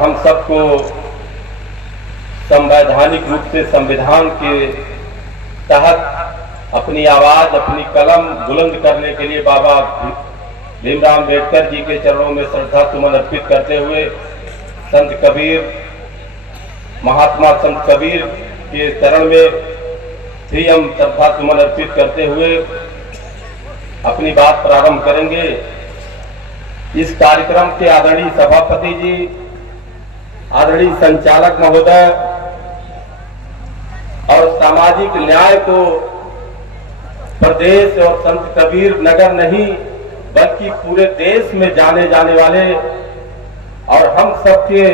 हम सबको संवैधानिक रूप से संविधान के तहत अपनी आवाज, अपनी कलम बुलंद करने के लिए बाबा भीमराव अम्बेडकर जी के चरणों में श्रद्धा सुमन अर्पित करते हुए संत कबीर, महात्मा संत कबीर के चरण में भी हम श्रद्धा सुमन अर्पित करते हुए अपनी बात प्रारंभ करेंगे। इस कार्यक्रम के आदरणीय सभापति जी, आदरणीय संचालक महोदय और सामाजिक न्याय को प्रदेश और संत कबीर नगर नहीं बल्कि पूरे देश में जाने जाने वाले और हम सबके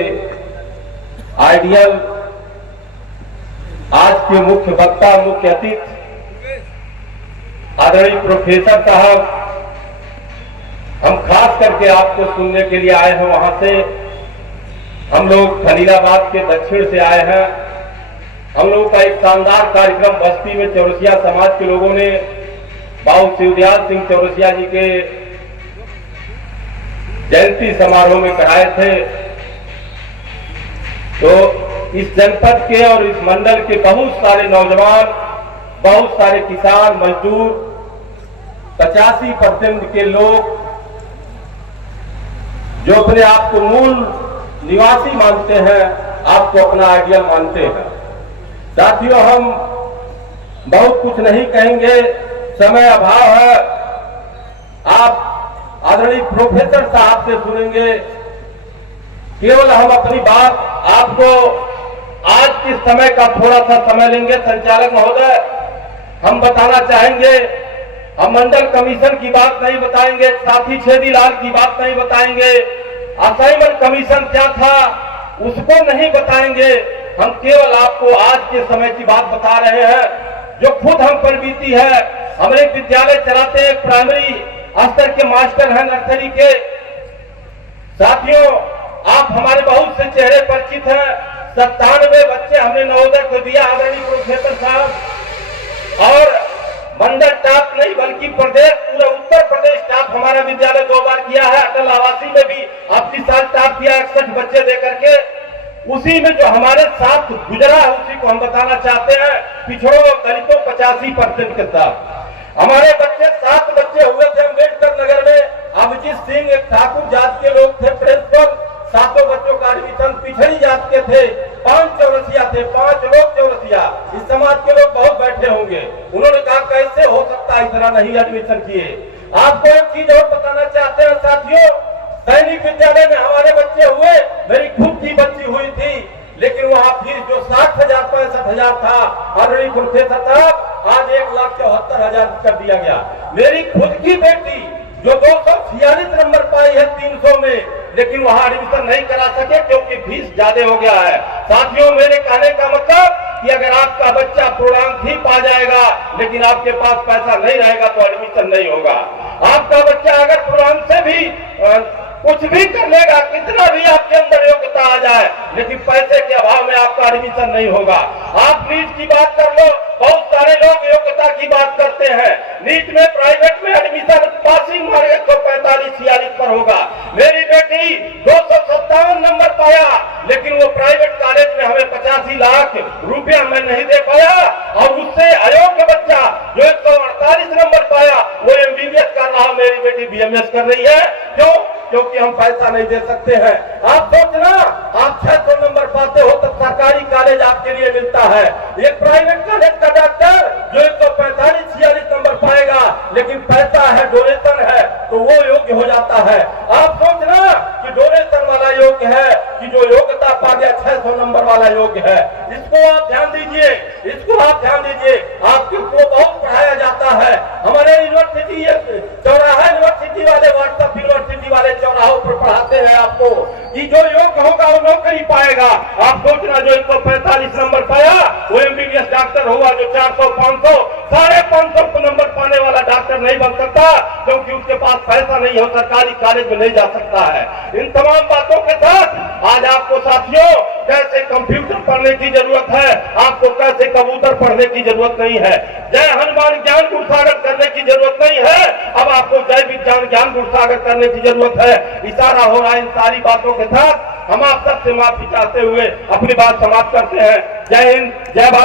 आइडियल आज के मुख्य वक्ता, मुख्य अतिथि आदरणीय प्रोफेसर साहब, हम खास करके आपको सुनने के लिए आए हैं। वहां से हम लोग खलीलाबाद के दक्षिण से आए हैं। हम लोगों का एक शानदार कार्यक्रम बस्ती में चौरसिया समाज के लोगों ने बाबू शिवदयाल सिंह चौरसिया जी के जयंती समारोह में कराए थे। तो इस जनपद के और इस मंडल के बहुत सारे नौजवान, बहुत सारे किसान, मजदूर, 85% के लोग जो अपने आप को मूल निवासी मानते हैं, आपको अपना आइडियल मानते हैं। साथियों, हम बहुत कुछ नहीं कहेंगे, समय अभाव है। आप आदरणीय प्रोफेसर साहब से सुनेंगे। केवल हम अपनी बात आपको आज के समय का थोड़ा सा समय लेंगे। संचालक महोदय, हम बताना चाहेंगे, हम मंडल कमीशन की बात नहीं बताएंगे, साथी छेदीलाल की बात नहीं बताएंगे, असाइनमेंट कमीशन क्या था उसको नहीं बताएंगे। हम केवल आपको आज के समय की बात बता रहे हैं जो खुद हम पर बीती है। हम एक विद्यालय चलाते हैं, प्राइमरी स्तर के मास्टर हैं, नर्सरी के। साथियों, आप हमारे बहुत से चेहरे परिचित हैं। 97 बच्चे हमने नवोदय को दिया, आदरणीय प्रोफेसर साहब। और मंडल टॉप नहीं बल्कि प्रदेश, पूरा उत्तर प्रदेश टॉप हमारा विद्यालय 2 बार किया है। अटल आवासीय में भी आपकी साल टॉप किया 61 बच्चे देकर के। उसी में जो हमारे साथ गुजरा है उसी को हम बताना चाहते हैं। पिछड़ों और दलितों 85% के साथ हमारे बच्चे 7 बच्चे हुए थे अम्बेडकर नगर में। अभिजीत सिंह एक ठाकुर जात के लोग थे प्रिंसिपल। 7 बच्चों का एडमिशन पिछड़ी जात के थे। 5 चौरसिया थे, 5 लोग चौरसिया। इस समाज के लोग बहुत बैठे होंगे। उन्होंने कहा कैसे हो सकता है, इतना नहीं एडमिशन किए। आपको एक चीज और बताना चाहते हैं साथियों, सैनिक विद्यालय में हमारे बच्चे हुए, मेरी खुद की बच्ची हुई थी, लेकिन वहां फीस जो 60,000 65,000 था, आदरणीय प्रोफेसर साहब आज 1,74,000 कर दिया गया। मेरी खुद की बेटी जो 246 नंबर पाई है 300 में, लेकिन वहां एडमिशन नहीं करा सके क्योंकि फीस ज्यादा हो गया है। साथियों, मेरे कहने का मतलब कि अगर आपका बच्चा पूर्णांक ही पा जाएगा लेकिन आपके पास पैसा नहीं रहेगा तो एडमिशन नहीं होगा। आपका बच्चा अगर पूर्णांक से भी कुछ भी कर लेगा, कितना भी आपके अंदर योग्यता आ जाए, लेकिन पैसे के अभाव में आपका एडमिशन नहीं होगा। आप नीट की बात कर लो, बहुत सारे लोग योग्यता की बात करते हैं। नीट में प्राइवेट में एडमिशन पासिंग मार्क 145-46 पर होगा। मेरी बेटी 257 नंबर पाया, लेकिन वो प्राइवेट कॉलेज में हमें 85 लाख रुपया मैं नहीं दे पाया। और उससे अयोग्य बच्चा जो 148 नंबर पाया वो MBBS कर रहा, मेरी बेटी BMS कर रही है। क्यों? क्योंकि हम पैसा नहीं दे सकते हैं। आप सोचना, आप 600 नंबर पाते हो तो सरकारी कॉलेज आपके लिए मिलता है। एक प्राइवेट कॉलेज का डॉक्टर जो 145-46 नंबर पाएगा, लेकिन पैसा है, डोनेशन है, तो वो योग्य हो जाता है। आप सोचना कि डोनेशन वाला योग्य है कि जो योग्यता पा गया 600 नंबर वाला योग्य है। इसको आप ध्यान दीजिए, इसको आप ध्यान दीजिए। आपको बहुत पढ़ाया जाता है। हमारे यूनिवर्सिटी चौराहा यूनिवर्सिटी वाले, व्हाट्सएप यूनिवर्सिटी वाले चौराहों पर पढ़ाते हैं आपको कि जो योग्य होगा वो नौकरी पाएगा। आप सोचना, जो 145 नंबर पाया वो MBBS डॉक्टर हुआ, जो 400, 500, 550 नंबर पाने वाला डॉक्टर नहीं बन सकता क्योंकि उसके पास पैसा नहीं हो, सरकारी कॉलेज में नहीं जा सकता है। इन तमाम बातों के साथ आज आपको साथियों कैसे कंप्यूटर पढ़ने की जरूरत है, आपको कैसे कबूतर पढ़ने की जरूरत नहीं है, जय हनुमान ज्ञान गुणसागर करने की जरूरत नहीं है। अब आपको जय विज्ञान ज्ञान गुणसागर करने की जरूरत है। इशारा हो रहा है इन सारी बातों के साथ हम आप सबसे माफी चाहते हुए अपनी बात समाप्त करते हैं। जय हिंद, जय भारत।